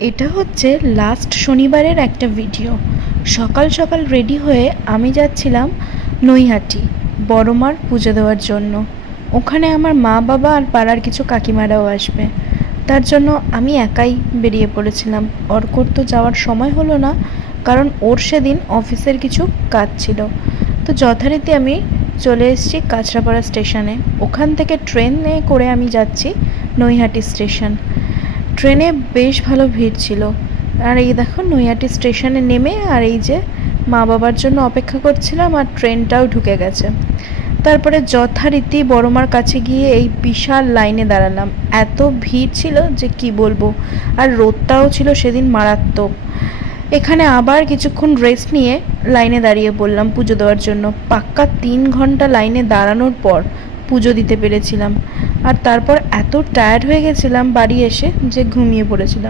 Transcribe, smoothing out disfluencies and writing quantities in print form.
এটা হচ্ছে লাস্ট শনিবারের একটা ভিডিও। সকাল সকাল রেডি হয়ে আমি যাচ্ছিলাম নৈহাটি বড়মার পুজো দেওয়ার জন্য। ওখানে আমার মা বাবা আর পাড়ার কিছু কাকিমারাও আসবে, তার জন্য আমি একাই বেরিয়ে পড়েছিলাম। অর্কর তো যাওয়ার সময় হলো না, কারণ ওর সেদিন অফিসের কিছু কাজ ছিল। তো যথারীতি আমি চলে এসেছি কাঁচরাপাড়া স্টেশনে। ওখান থেকে ট্রেনে করে আমি যাচ্ছি নৈহাটি স্টেশন। ট্রেনে বেশ ভালো ভিড় ছিল। আর এই দেখো নৈহাটি স্টেশনে নেমে আর এই যে মা বাবার জন্য অপেক্ষা করছিলাম, আর ট্রেনটাও ঢুকে গেছে। তারপরে যথারীতি বড়মার কাছে গিয়ে এই বিশাল লাইনে দাঁড়ালাম। এত ভিড় ছিল যে কি বলবো, আর রোদটাও ছিল সেদিন মারাত্মক। এখানে আবার কিছুক্ষণ রেস্ট নিয়ে লাইনে দাঁড়িয়ে পড়লাম পুজো দেওয়ার জন্য। পাক্কা 3 ঘন্টা লাইনে দাঁড়ানোর পর পুজো দিতে পেরেছিলাম। আর তারপর এত টায়ার্ড হয়ে গেছিলাম বাড়ি এসে যে ঘুমিয়ে পড়েছিলাম।